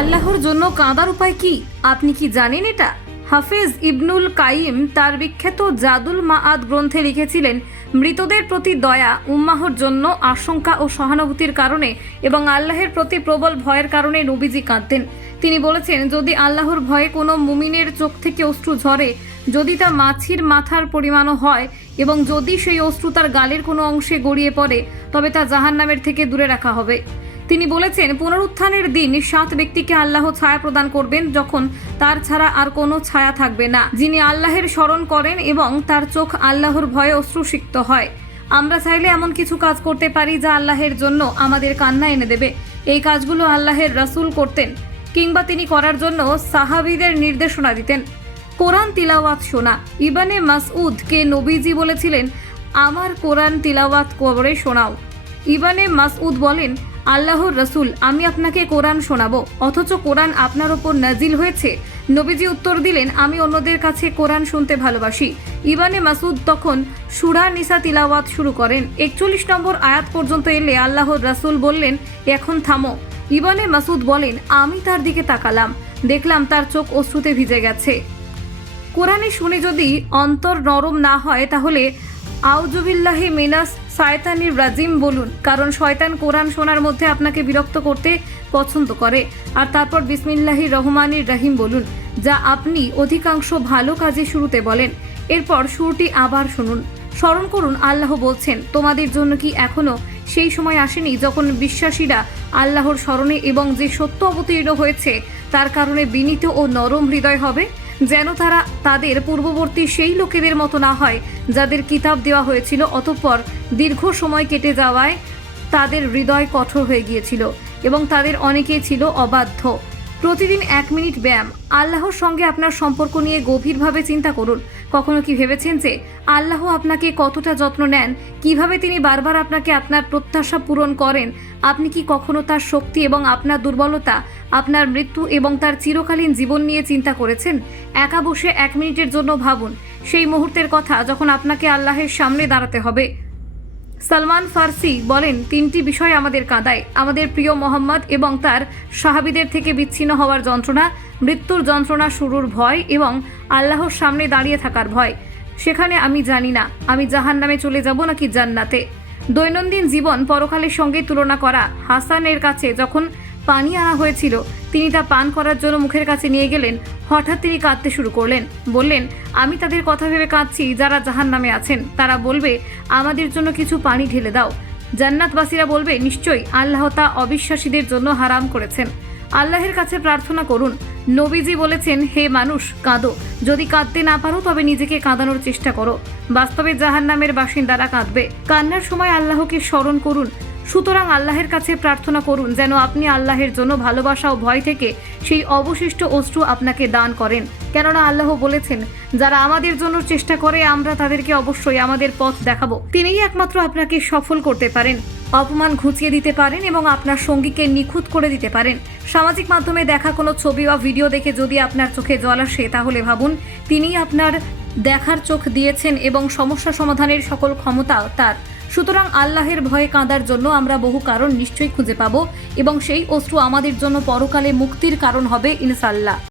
আল্লাহর জন্য কাঁদার উপায় কি? আপনি কি জানেন এটা? হাফেজ ইবনুল কাইম তার বিখ্যাত জাদুল মাআদ গ্রন্থে লিখেছিলেন, মৃতদের প্রতি দয়া উম্মাহর জন্য আশঙ্কা ও সহানুভূতির কারণে এবং আল্লাহের প্রতি প্রবল ভয়ের কারণে নবীজি কাঁদতেন। তিনি বলেছেন, যদি আল্লাহর ভয়ে কোনো মুমিনের চোখ থেকে অশ্রু ঝরে, যদি তা মাছির মাথার পরিমাণও হয় এবং যদি সেই অশ্রু তার গালের কোনো অংশে গড়িয়ে পড়ে, তবে তা জাহান্নামের থেকে দূরে রাখা হবে। তিনি বলেছেন, পুনরুত্থানের দিন সাত ব্যক্তিকে আল্লাহ ছায়া প্রদান করবেন যখন তার ছাড়া আর কোনো ছায়া থাকবে না। যিনি আল্লাহের স্মরণ করেন এবং তার চোখ আল্লাহর ভয়ে অশ্রুসিক্ত হয়। আমরা চাইলে এমন কিছু কাজ করতে পারি যা আল্লাহের জন্য আমাদের কান্না এনে দেবে। এই কাজগুলো আল্লাহের রাসূল করতেন কিংবা তিনি করার জন্য সাহাবীদের নির্দেশনা দিতেন। কোরআন তিলাওয়াত শোনা। ইবানে মাসউদকে নবীজি বলেছিলেন, আমার কোরআন তিলাওয়াত করে শোনাও। ইবানে মাসউদ বলেন আল্লাহর রসুল, আমি আপনাকে কোরআন শোনাবো। অথচ কোরআন আপনার ওপর নাজিল হয়েছে। নবীজি উত্তর দিলেন, আমি অন্যদের কাছে কোরআন শুনতে ভালোবাসি। ইবানে মাসুদ তখন সুরা নিসা তিলাওয়াত শুরু করেন। একচল্লিশ নম্বর আয়াত পর্যন্ত এলে আল্লাহর রাসূল বললেন, এখন থামো। ইবানে মাসুদ বলেন, আমি তার দিকে তাকালাম। দেখলাম তার চোখ অশ্রুতে ভিজে গেছে। কোরআনে শুনে যদি অন্তর নরম না হয়, তাহলে আউজুবিল্লাহি মিনাস শয়তানির রাজিম বলুন। কারণ শয়তান কোরআন শোনার মধ্যে আপনাকে বিরক্ত করতে পছন্দ করে। আর তারপর বিসমিল্লাহি রহমানির রাহিম বলুন, যা আপনি অধিকাংশ ভালো কাজে শুরুতে বলেন। এরপর সুরটি আবার শুনুন। স্মরণ করুন, আল্লাহ বলছেন, তোমাদের জন্য কি এখনও সেই সময় আসেনি যখন বিশ্বাসীরা আল্লাহর স্মরণে এবং যে সত্য অবতীর্ণ হয়েছে, তার কারণে বিনীত ও নরম হৃদয় হবে? যেন তারা তাদের পূর্ববর্তী সেই লোকেদের মতো না হয় যাদের কিতাব দেওয়া হয়েছিল অতঃপর দীর্ঘ সময় কেটে যাওয়ায় তাদের হৃদয় কঠোর হয়ে গিয়েছিল এবং তাদের অনেকেই ছিল অবাধ্য। প্রতিদিন এক মিনিট ব্যায়াম। আল্লাহর সঙ্গে আপনার সম্পর্ক নিয়ে গভীরভাবে চিন্তা করুন। কখনো কি ভেবেছেন যে আল্লাহ আপনাকে কতটা যত্ন নেন? কীভাবে তিনি বারবার আপনাকে আপনার প্রত্যাশা পূরণ করেন? আপনি কি কখনো তার শক্তি এবং আপনার দুর্বলতা, আপনার মৃত্যু এবং তার চিরকালীন জীবন নিয়ে চিন্তা করেছেন? একা বসে এক মিনিটের জন্য ভাবুন। সেই মুহূর্তের কথা যখন আপনাকে আল্লাহের সামনে দাঁড়াতে হবে। সালমান ফার্সি বলেন, তিনটি বিষয় আমাদের কাঁদায়। আমাদের প্রিয় মোহাম্মদ এবং তার সাহাবিদের থেকে বিচ্ছিন্ন হওয়ার যন্ত্রণা, মৃত্যুর যন্ত্রণা শুরুর ভয় এবং আল্লাহর সামনে দাঁড়িয়ে থাকার ভয়। সেখানে আমি জানি না, আমি জাহান নামে চলে যাব নাকি জান্নাতে। দৈনন্দিন জীবন পরকালের সঙ্গে তুলনা করা হাসানের কাছে যখন পানি আনা হয়েছিল। তিনি তা পান করার জন্য মুখের কাছে নিয়ে গেলেন। হঠাৎ তিনি কাঁদতে শুরু করলেন। বললেন, আমি তাদের কথা ভেবে কাঁদছি, যারা জাহান নামে আছেন। তারা বলবে, আমাদের জন্য কিছু পানি ঢেলে দাও। জান্নাতবাসীরা বলবে, নিশ্চয়ই আল্লাহ তা অবিশ্বাসীদের জন্য হারাম করেছেন। আল্লাহের কাছে প্রার্থনা করুন। নবীজি বলেছেন, হে মানুষ, কাঁদো। যদি কাঁদতে না পারো, তবে নিজেকে কাঁদানোর চেষ্টা করো। বাস্তবে জাহান্নামের বাসিন্দারা কাঁদবে। কান্নার সময় আল্লাহকে স্মরণ করুন। সুতরাং আল্লাহের কাছে প্রার্থনা করুন যেন আপনি আল্লাহের জন্য ভালোবাসা ও ভয় থেকে সেই অবশিষ্ট অশ্রু আপনাকে দান করেন। কেননা আল্লাহ বলেছেন, যারা আমাদের জন্য চেষ্টা করে, আমরা তাদেরকে অবশ্যই আমাদের পথ দেখাবো। তিনিই একমাত্র আপনাকে সফল করতে পারেন, অপমান ঘুচিয়ে দিতে পারেন এবং আপনার সঙ্গীকে নিখুঁত করে দিতে পারেন। সামাজিক মাধ্যমে দেখা কোনো ছবি বা ভিডিও দেখে যদি আপনার চোখে জল আসে, তাহলে ভাবুন, তিনিই আপনার দেখার চোখ দিয়েছেন এবং সমস্যা সমাধানের সকল ক্ষমতা তার। সুতরাং আল্লাহের ভয়ে কাঁদার জন্য আমরা বহু কারণ নিশ্চয়ই খুঁজে পাব এবং সেই অশ্রু আমাদের জন্য পরকালে মুক্তির কারণ হবে ইনশাল্লাহ